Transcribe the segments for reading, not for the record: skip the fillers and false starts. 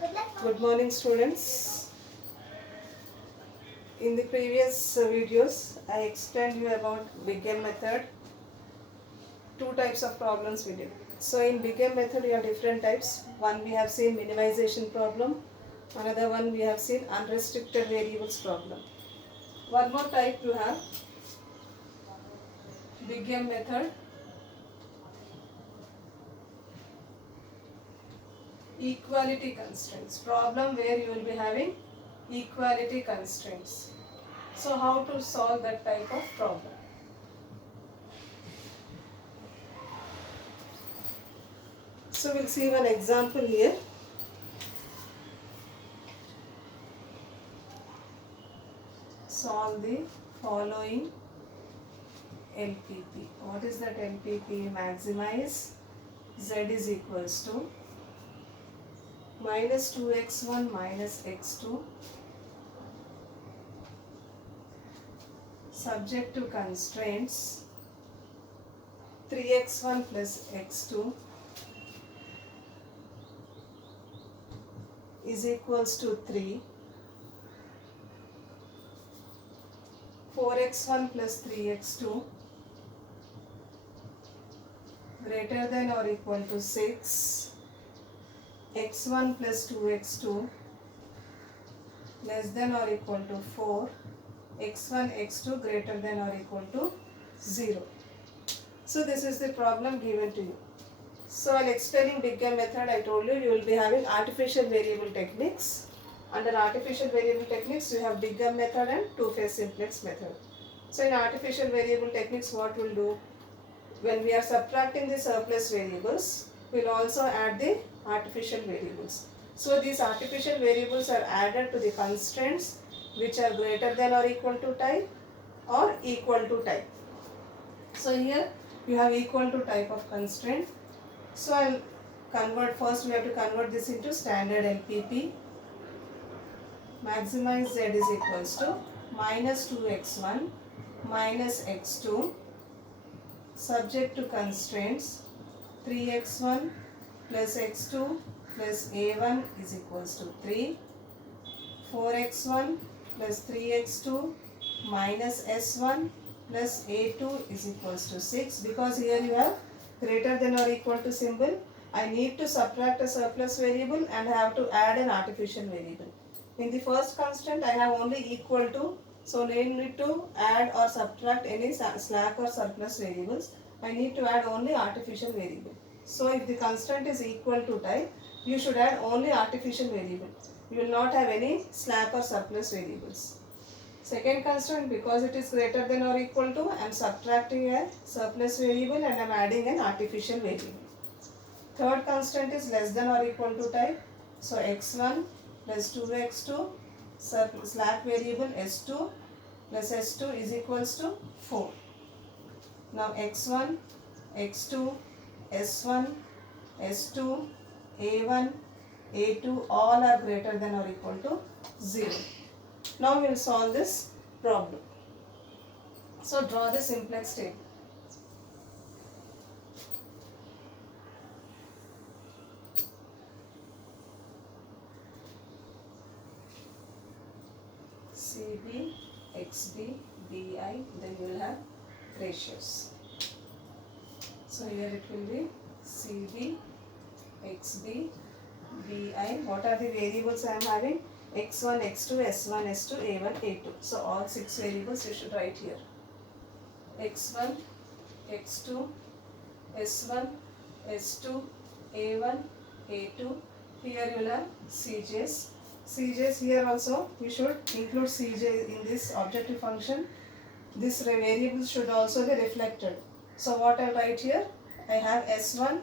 Good morning, students. In the previous videos, I explained you about Big M method. Two types of problems we did. So in Big M method, you have different types. One we have seen minimization problem. Another one we have seen unrestricted variables problem. One more type you have Big M method, equality constraints. Problem where you will be having equality constraints. So how to solve that type of problem? So we'll see one example here. Solve the following LPP. What is that LPP? Maximize Z is equals to minus 2x1 minus x2 subject to constraints 3x1 plus x2 is equals to 3, 4x1 plus 3x2 greater than or equal to 6, x1 plus 2x2 less than or equal to 4, x1 x2 greater than or equal to 0. So this is the problem given to you. So while explaining Big M method, I told you will be having artificial variable techniques. Under artificial variable techniques, you have Big M method and two-phase simplex method. So in artificial variable techniques, what we'll do? When we are subtracting the surplus variables, we'll also add the artificial variables. So these artificial variables are added to the constraints which are greater than or equal to type or equal to type. So here you have equal to type of constraint. So I'll convert, first we have to convert this into standard LPP. Maximize Z is equals to minus 2x1 minus x2 subject to constraints 3x1 plus x2 plus a1 is equals to 3, 4x1 plus 3x2 minus s1 plus a2 is equals to 6. Because here you have greater than or equal to symbol, I need to subtract a surplus variable and have to add an artificial variable. In the first constant, I have only equal to, so I need to add or subtract any slack or surplus variables. I need to add only artificial variable. So if the constant is equal to type, you should add only artificial variable. You will not have any slack or surplus variables. Second constant, because it is greater than or equal to, I am subtracting a surplus variable and I am adding an artificial variable. Third constant is less than or equal to type. So x1 plus 2x2 slack variable s2 plus s2 is equals to 4. Now x1, x2, s1, s2, a1, a2 all are greater than or equal to 0. Now we will solve this problem. So draw the simplex table. CB, XB, BI, then you will have ratios. So here it will be CB, XB, BI. What are the variables I am having? X1, X2, S1, S2, A1, A2. So all 6 variables you should write here. X1, X2, S1, S2, A1, A2. Here you will have CJs. CJs here also we should include CJ in this objective function. This variable should also be reflected. So what I'll write here? I have S1.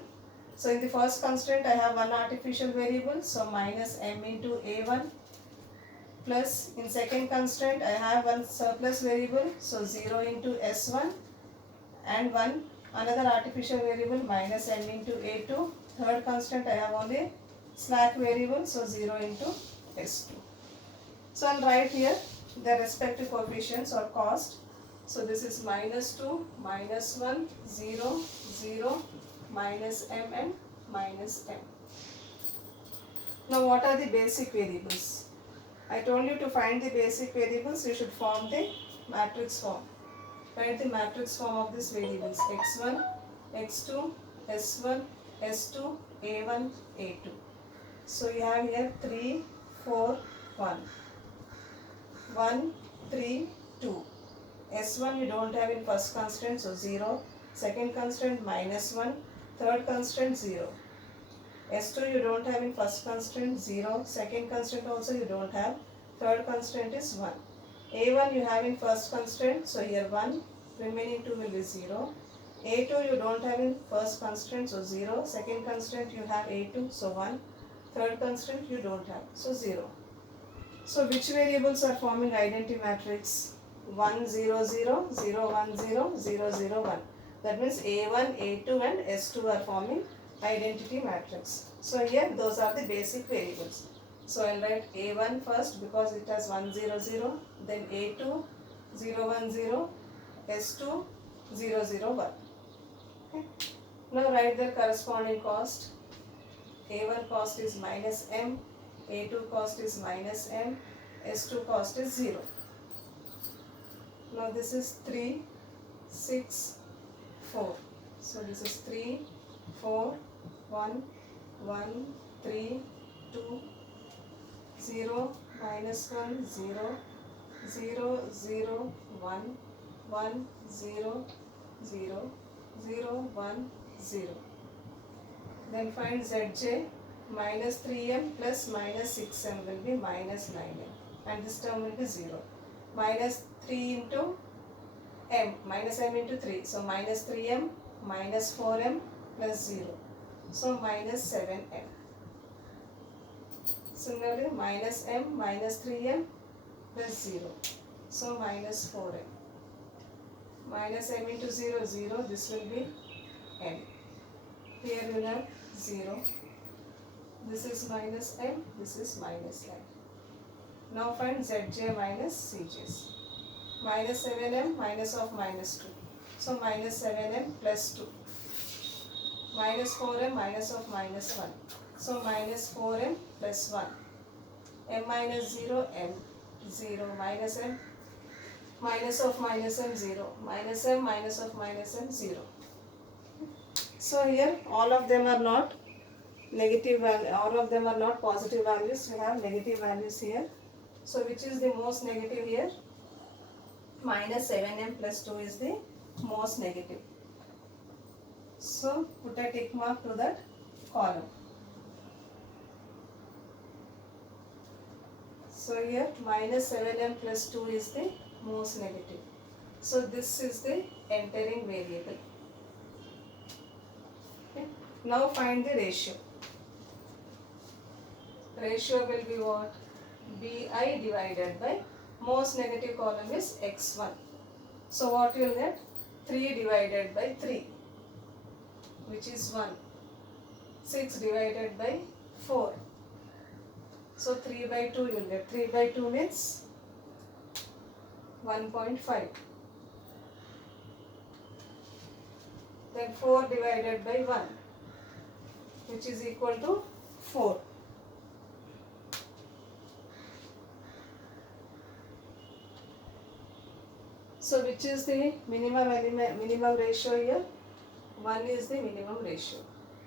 So in the first constraint I have one artificial variable. So minus M into A1. Plus in second constraint I have one surplus variable. So 0 into S1. And another artificial variable minus M into A2. Third constraint I have only slack variable. So 0 into S2. So I'll write here the respective coefficients or cost. So this is minus 2, minus 1, 0, 0, minus m and minus m. Now what are the basic variables? I told you to find the basic variables, you should form the matrix form. Write the matrix form of these variables: x1, x2, s1, s2, a1, a2. So you have here 3, 4, 1. 1, 3, 2. S1 you don't have in first constraint, so 0. Second constraint -1. Third constraint 0. S2 you don't have in first constraint 0. Second constraint also you don't have. Third constraint is 1. A1 you have in first constraint, so here 1. Remaining 2 will be 0. A2 you don't have in first constraint, so 0. Second constraint you have A2, so 1. Third constraint you don't have, so 0. So which variables are forming identity matrix? 1, 0, 0, 0, 1, 0, 0, 0, 1. That means A1, A2 and S2 are forming identity matrix. So here those are the basic variables. So I'll write A1 first because it has 1, 0, 0. Then A2, 0, 1, 0. S2, 0, 0, 1. Okay. Now write their corresponding cost. A1 cost is minus M. A2 cost is minus M, S2 cost is 0. Now this is 3, 6, 4. So this is 3, 4, 1, 1, 3, 2, 0, minus 1, 0, 0, 0, 1, 1, 0, 0, 0, 1, 0. Then find Zj. Minus 3m plus minus 6m will be minus 9m, and this term will be 0. Minus 3 into m, minus m into 3, so minus 3m minus 4m plus 0, so minus 7m. Similarly, minus m minus 3m plus 0, so minus 4m. Minus m into 0, 0, this will be m. Here you have 0. This is minus m, this is minus m. Now find Zj minus Cj's. Minus 7m minus of minus 2. So minus 7m plus 2. Minus 4m minus of minus 1. So minus 4m plus 1. M minus 0, m 0. Minus m minus of minus m 0. Minus m minus of minus m 0. So here all of them are not negative value, all of them are not positive values, we have negative values here. So which is the most negative here? Minus 7m plus 2 is the most negative. So put a tick mark to that column. So here minus 7m plus 2 is the most negative. So this is the entering variable. Okay. Now find the ratio. Ratio will be what? Bi divided by most negative column is x1. So what you will get? 3 divided by 3, which is 1. 6 divided by 4. So 3 by 2 you will get. 3 by 2 means 1.5. Then 4 divided by 1, which is equal to 4. So which is the minimum ratio here? 1 is the minimum ratio.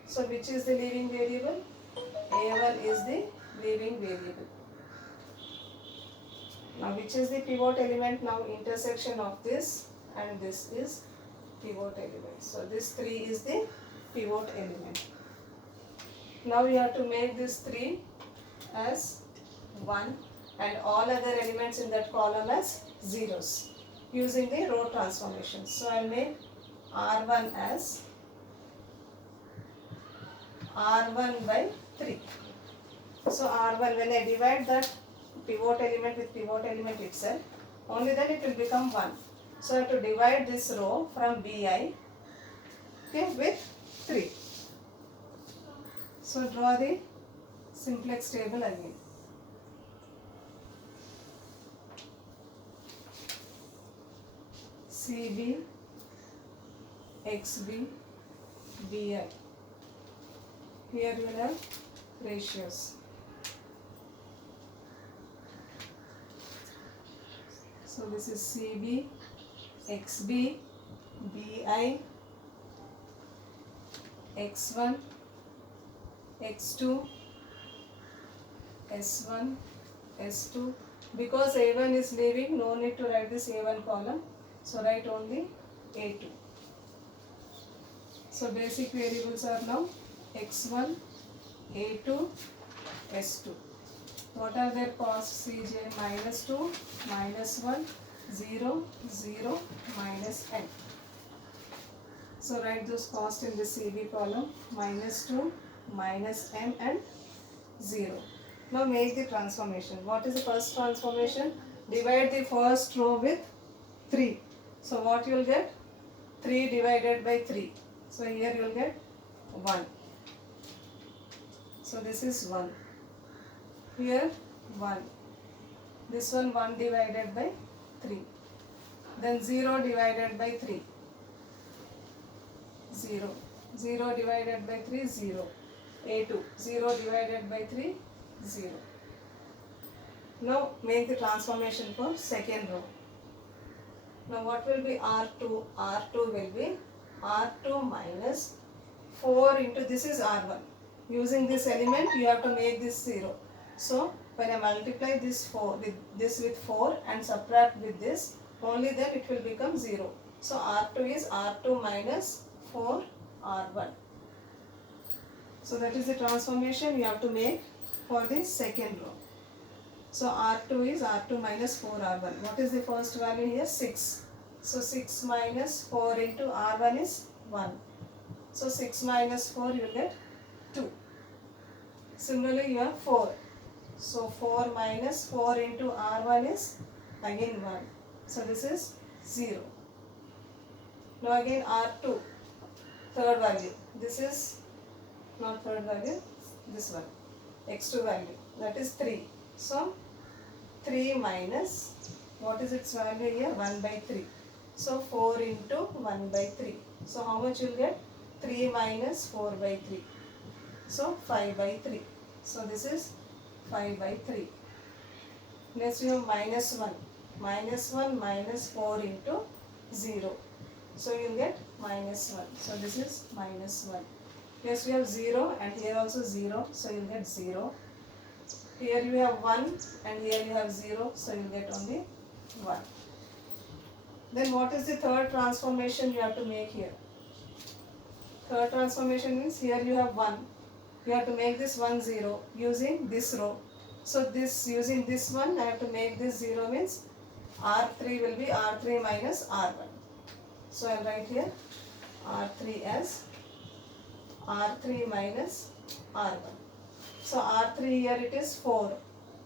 So which is the leading variable? A1 is the leading variable. Now which is the pivot element? Now intersection of this and this is pivot element. So this 3 is the pivot element. Now we have to make this 3 as 1 and all other elements in that column as zeros using the row transformation. So I will make R1 as R1 by 3. So R1, when I divide that pivot element with pivot element itself, only then it will become 1. So I have to divide this row from Bi, okay, with 3. So draw the simplex table again. CB, XB, BI. Here you will have ratios. this is CB, XB, BI, X1, X2, S1, S2. Because A1 is leaving, no need to write this A1 column. So write only A2. So basic variables are now X1, A2, S2. What are their costs? Cj minus 2, minus 1, 0, 0, minus n. So write those costs in the CB column, minus 2, minus n and 0. Now make the transformation. What is the first transformation? Divide the first row with 3. So what you will get? 3 divided by 3. So here you will get 1. So this is 1. Here 1. This one 1 divided by 3. Then 0 divided by 3. 0. 0 divided by 3, 0. A2. 0 divided by 3, 0. Now make the transformation for second row. Now what will be R2? R2 will be R2 minus 4 into, this is R1. Using this element you have to make this 0. So when I multiply this with 4 and subtract with this, only then it will become 0. So R2 is R2 minus 4 R1. So that is the transformation you have to make for the second row. So R2 is R2 minus 4 R1. What is the first value here? 6. So 6 minus 4 into R1 is 1. So 6 minus 4 you will get 2. Similarly you have 4. So 4 minus 4 into R1 is again 1. So this is 0. Now again R2, third value. This is not third value, this one. X2 value, that is 3. So 3 minus, what is its value here? 1 by 3. So 4 into 1 by 3. So how much you will get? 3 minus 4 by 3. So 5 by 3. So this is 5 by 3. Next we have minus 1. Minus 1 minus 4 into 0. So you will get minus 1. So this is minus 1. Yes, we have 0 and here also 0. So you will get 0. Here you have 1 and here you have 0. So you will get only 1. Then what is the third transformation you have to make here? Third transformation means here you have 1. You have to make this 1 0 using this row. So this, using this one I have to make this 0 means R3 will be R3 minus R1. So I will write here R3 as R3 minus R1. So R3 here it is 4.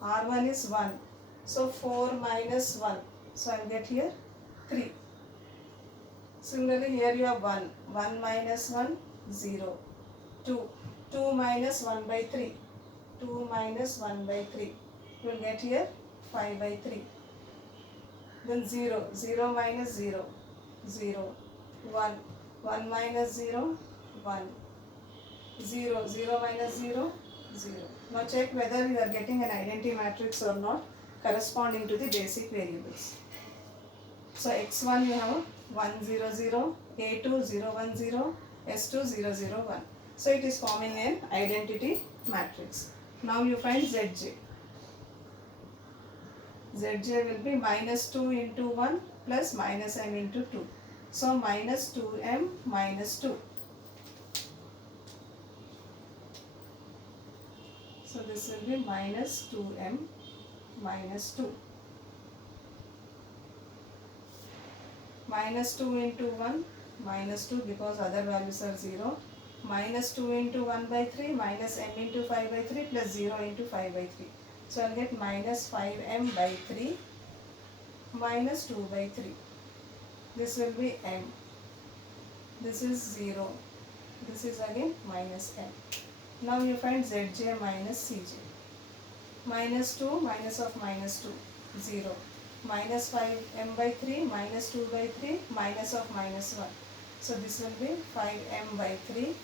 R1 is 1. So 4 minus 1. So I will get here 3. Similarly here you have 1. 1 minus 1, 0. 2. 2 minus 1 by 3. 2 minus 1 by 3. You will get here 5 by 3. Then 0. 0 minus 0. 0. 1. 1 minus 0. 1. 0. 0 minus 0. 0. Now check whether you are getting an identity matrix or not corresponding to the basic variables. So x1 you have 1 0 0, a2 0 1 0, s2 0 0 1. So it is forming an identity matrix. Now you find zj. Zj will be minus 2 into 1 plus minus m into 2. So minus 2m minus 2. So this will be minus 2m minus 2. Minus 2 into 1, minus 2 because other values are 0. Minus 2 into 1 by 3, minus m into 5 by 3 plus 0 into 5 by 3. So I will get minus 5m by 3 minus 2 by 3. This will be m. This is 0. This is again minus m. Now you find zj minus cj. Minus 2 minus of minus 2, 0. Minus 5m by 3 minus 2 by 3 minus of minus 1. So this will be 5m by 3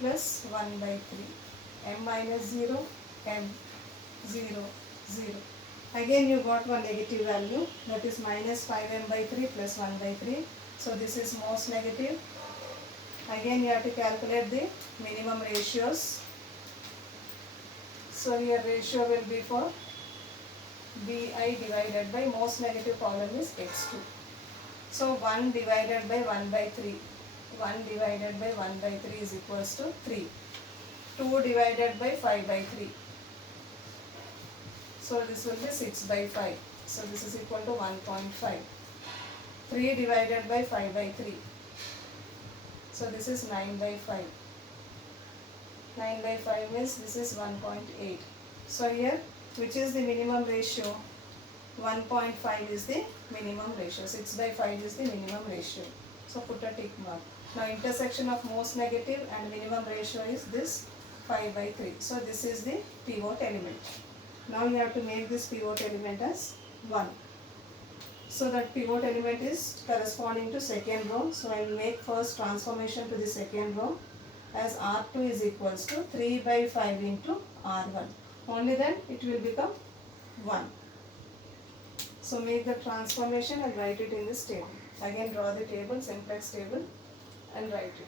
plus 1 by 3. M minus 0, m, 0, 0. Again you got one negative value, that is minus 5m by 3 plus 1 by 3. So this is most negative. Again you have to calculate the minimum ratios. So your ratio will be for bi divided by most negative column is x2. So 1 divided by 1 by 3. 1 divided by 1 by 3 is equals to 3. 2 divided by 5 by 3. So this will be 6 by 5. So this is equal to 1.5. 3 divided by 5 by 3. So this is 9 by 5. 9 by 5 means this is 1.8. So here, which is the minimum ratio? 1.5 is the minimum ratio. 6 by 5 is the minimum ratio. So put a tick mark. Now intersection of most negative and minimum ratio is this 5 by 3. So this is the pivot element. Now you have to make this pivot element as 1. So that pivot element is corresponding to second row. So I will make first transformation to the second row as R2 is equals to 3 by 5 into R1. Only then it will become 1. So make the transformation and write it in this table. Again draw the table, simplex table, and write it.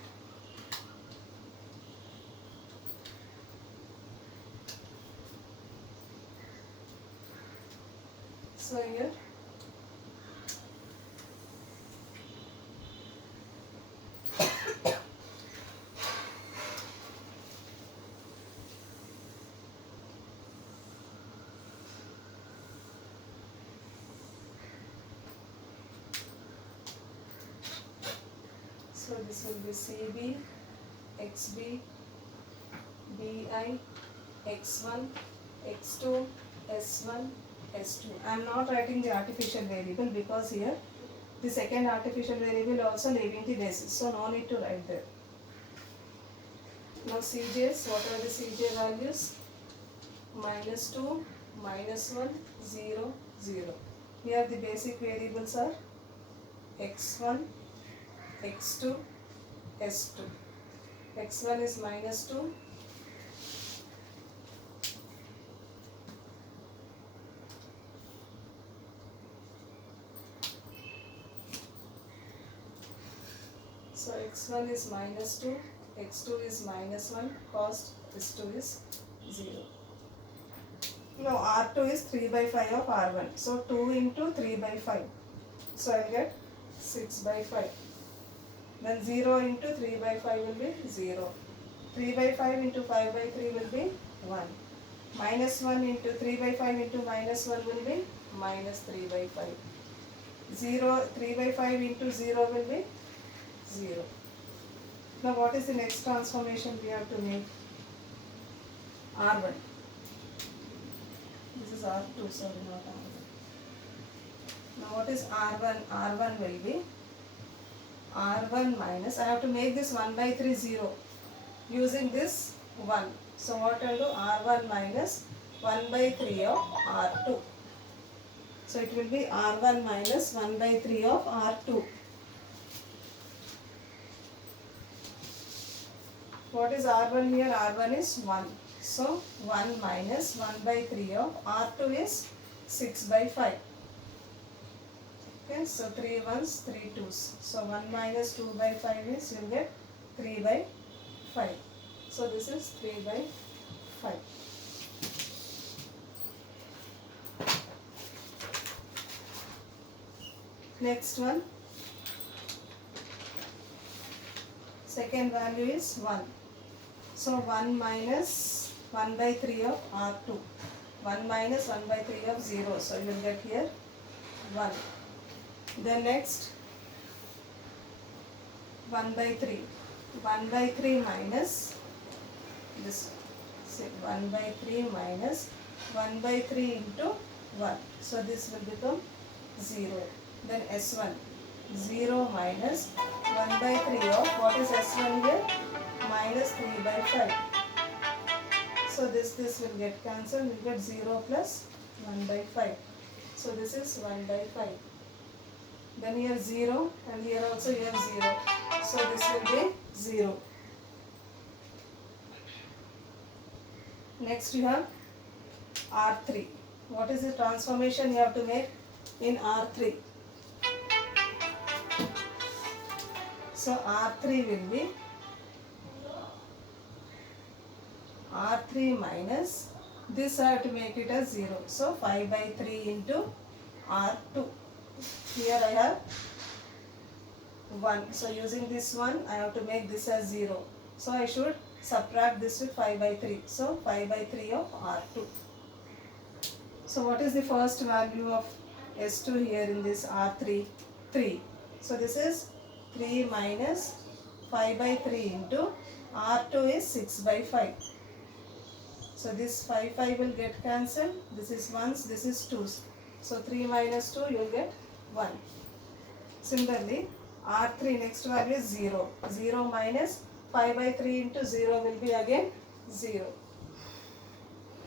So here this will be CB, XB, BI, X1, X2, S1, S2. I am not writing the artificial variable because here the second artificial variable also leaving the basis. So no need to write there. Now CJs, what are the CJ values? Minus 2, minus 1, 0, 0. Here the basic variables are X1, X2, S2. X1 is minus 2. So X1 is minus 2, X2 is minus 1, cost S2 is 0. Now R2 is 3 by 5 of R1. So 2 into 3 by 5. So I will get 6 by 5. Then 0 into 3 by 5 will be 0. 3 by 5 into 5 by 3 will be 1. Minus 1 into 3 by 5 into minus 1 will be minus 3 by 5. 3 by 5 into 0 will be 0. Now what is the next transformation we have to make? R1. This is R2, sorry, not R1. Now what is R1? R1 will be R1 minus, I have to make this 1 by 3 0 using this 1. So what I will do? R1 minus 1 by 3 of R2. So it will be R1 minus 1 by 3 of R2. What is R1 here? R1 is 1. So 1 minus 1 by 3 of R2 is 6 by 5. Okay, so 3 ones, 3 twos. So 1 minus 2 by 5 is you will get 3 by 5. So this is 3 by 5. Next one. Second value is 1. So 1 minus 1 by 3 of R2. 1 minus 1 by 3 of 0. So you will get here 1. Then next 1 by 3. 1 by 3 minus this. So 1 by 3 minus 1 by 3 into 1. So this will become 0. Then S1. 0 minus 1 by 3 of, what is S1 here? Minus 3 by 5. So this will get cancelled. We will get 0 plus 1 by 5. So this is 1 by 5. Then here 0 and here also you have 0. So this will be 0. Next you have R3. what is the transformation you have to make in R3? So R3 will be R3 minus, this I have to make it as 0. So 5 by 3 into R2. Here I have 1. So using this one, I have to make this as 0. So I should subtract this with 5 by 3. So 5 by 3 of R2. So what is the first value of S2 here in this R3? 3. So this is 3 minus 5 by 3 into R2 is 6 by 5. So this 5 will get cancelled. This is 1s, this is 2s. So 3 minus 2 you will get 1. Similarly, R3 next value is 0. 0 minus 5 by 3 into 0 will be again 0.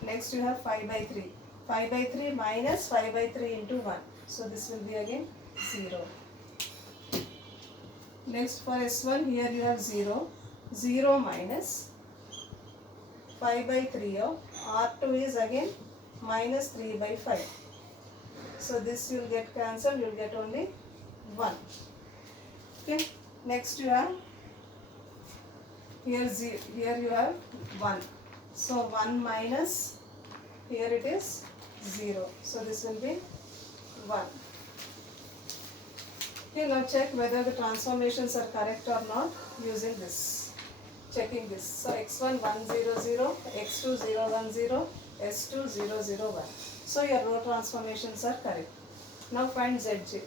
Next you have 5 by 3. 5 by 3 minus 5 by 3 into 1. So this will be again 0. Next for S1 here you have 0. 0 minus 5 by 3 of R2 is again minus 3 by 5. So this you will get cancelled, you will get only 1. Okay. Next you have here you have 1. So 1 minus, here it is 0. So this will be 1. Okay, now check whether the transformations are correct or not using this. Checking this. So x1 1 0 0, x2 0 1 0, s2 0 0 1. So your row transformations are correct. Now find zj.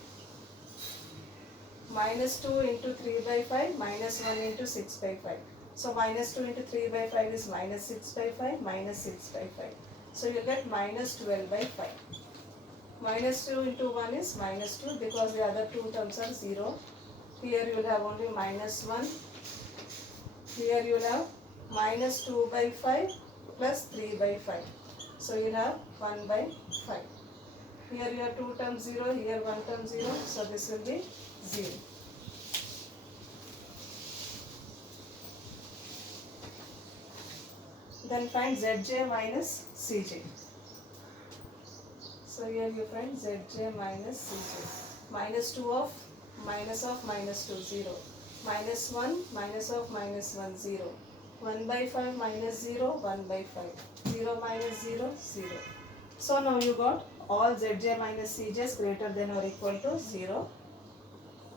Minus 2 into 3 by 5, minus 1 into 6 by 5. So minus 2 into 3 by 5 is minus 6 by 5, minus 6 by 5. So you get minus 12 by 5. Minus 2 into 1 is minus 2 because the other two terms are 0. Here you will have only minus 1. Here you will have minus 2 by 5 plus 3 by 5. So you will have 1 by 5. Here you have 2 terms 0, here 1 term 0. So this will be 0. Then find Zj minus Cj. So here you find Zj minus Cj. Minus 2 of minus 2, 0. Minus 1, minus of minus 1, 0. 1 by 5 minus 0, 1 by 5. 0 minus 0, 0. So now you got all Zj minus Cj's greater than or equal to 0.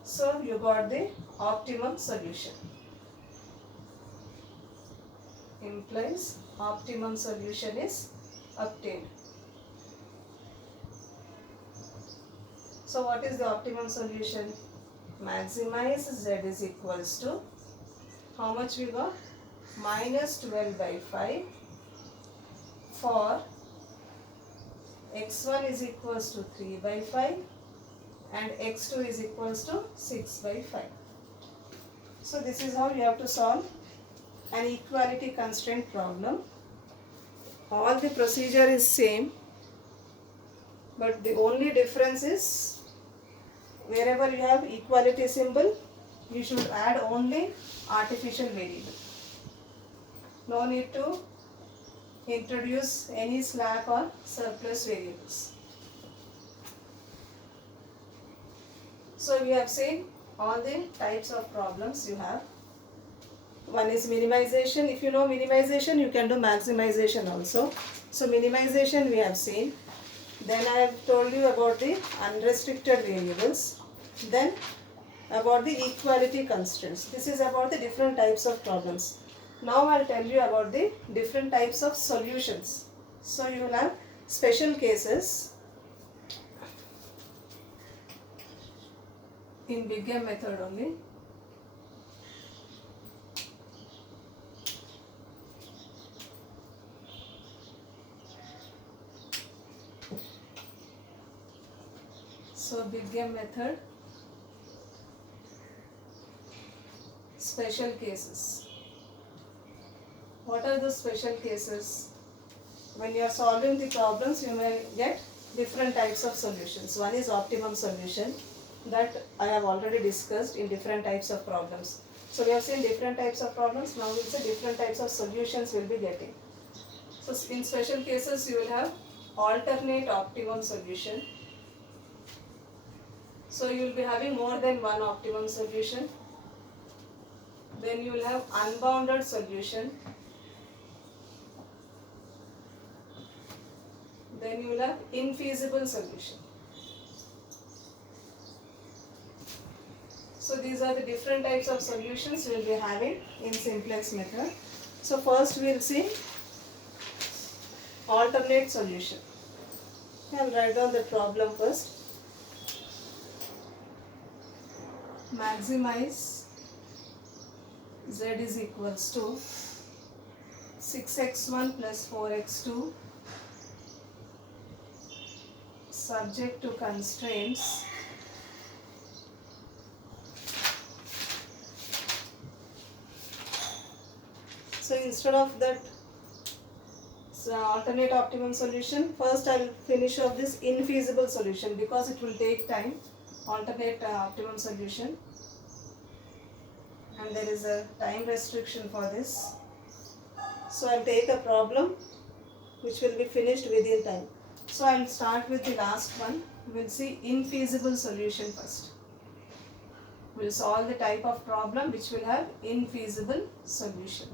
So you got the optimum solution. Implies optimum solution is obtained. So what is the optimum solution? Maximize z is equals to, how much we got? Minus 12 by 5 for x1 is equals to 3 by 5 and x2 is equals to 6 by 5. So this is how you have to solve an equality constraint problem. All the procedure is same, but the only difference is wherever you have equality symbol, you should add only artificial variable. No need to introduce any slack or surplus variables. So we have seen all the types of problems you have. One is minimization. If you know minimization, you can do maximization also. So minimization we have seen. Then I have told you about the unrestricted variables. Then about the equality constraints. This is about the different types of problems. Now I will tell you about the different types of solutions. So you will have special cases in Big M method only. So Big M method, special cases. What are the special cases? When you are solving the problems, you may get different types of solutions. One is optimum solution that I have already discussed in different types of problems. So we have seen different types of problems. Now we will see different types of solutions we will be getting. So in special cases, you will have alternate optimum solution. So you will be having more than one optimum solution. Then you will have unbounded solution. Then you will have infeasible solution. So these are the different types of solutions we will be having in simplex method. So first we will see alternate solution. I'll write down the problem first. Maximize z is equals to 6x1 plus 4x2 subject to constraints So instead of that alternate optimum solution, first I will finish off this infeasible solution because it will take time. Alternate optimum solution, and there is a time restriction for this. So I will take a problem which will be finished within time. So I will start with the last one. We will see infeasible solution first. We will solve the type of problem which will have infeasible solution,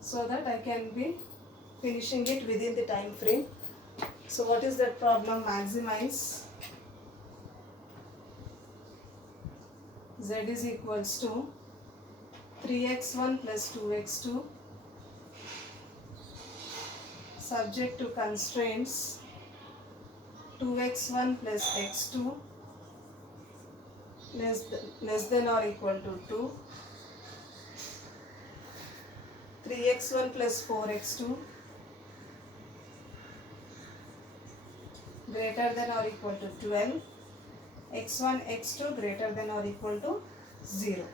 so that I can be finishing it within the time frame. So what is that problem? Maximize z is equals to 3x1 plus 2x2 subject to constraints 2x1 plus x2 less than or equal to 2, 3x1 plus 4x2 greater than or equal to 12, x1, x2 greater than or equal to 0.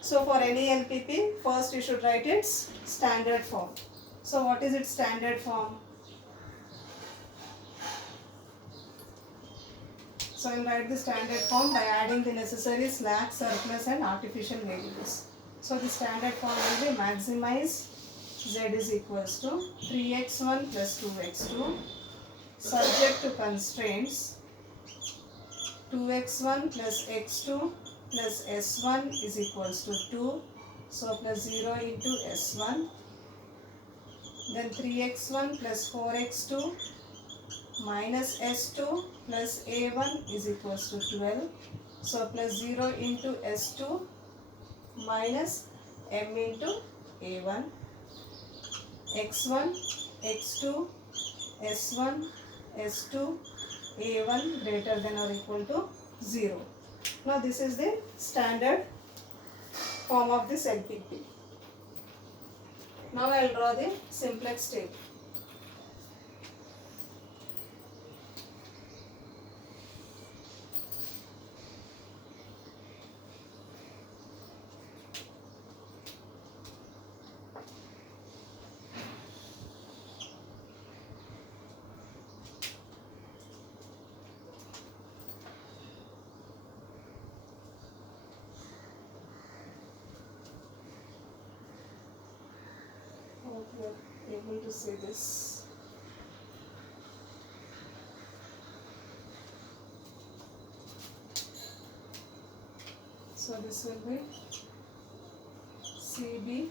So for any LPP, first you should write its standard form. So what is its standard form? So I will write the standard form by adding the necessary slack, surplus and artificial variables. So the standard form will be maximize z is equals to 3x1 plus 2x2 subject to constraints 2x1 plus x2 plus s1 is equals to 2. So plus 0 into s1. Then 3x1 plus 4x2 minus s2 plus a1 is equals to 12. So plus 0 into s2 minus m into a1. x1, x2, s1, s2, a1 greater than or equal to 0. Now this is the standard form of this LPP. Now I will draw the simplex table. Hope you are able to see this. So this will be CB,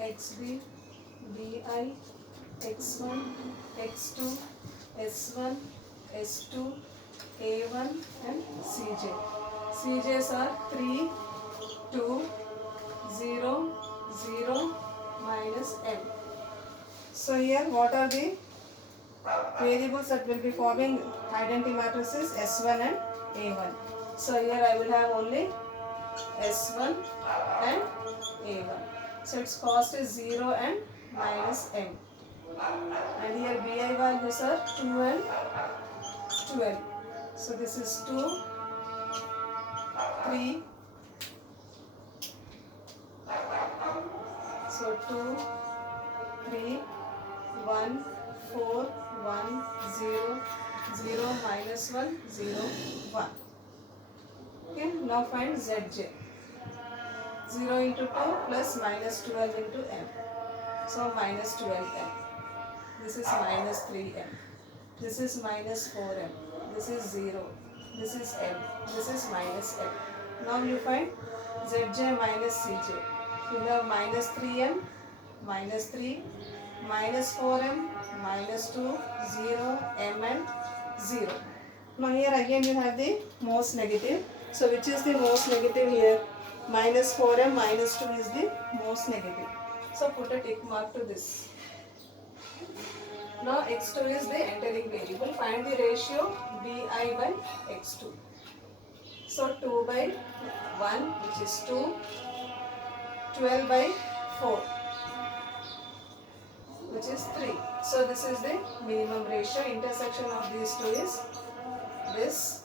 XB, BI, X1, X2, S1, S2, A1 and CJ. CJs are 3, 2, 0, 0, minus M. So here what are the variables that will be forming identity matrices? S1 and A1. So here I will have only S1 and A1. So its cost is 0 and minus M. And here BI values are 2 and 12. So this is 2, 3. So 2, 3, 1, 4, 1, 0, 0, minus 1, 0, 1. Okay, now find Zj. 0 into 2 plus minus 12 into M. So minus 12m. This is minus 3m. This is minus 4m. This is 0. This is m. This is minus m. Now you find zj minus cj. You have minus 3m, minus 3, minus 4m, minus 2, 0, m and 0. Now here again you have the most negative. So which is the most negative here? Minus 4m, minus 2 is the most negative. So put a tick mark to this. Now x2 is the entering variable. Find the ratio bi by x2. So 2 by 1 which is 2, 12 by 4 which is 3. So this is the minimum ratio. Intersection of these two is this.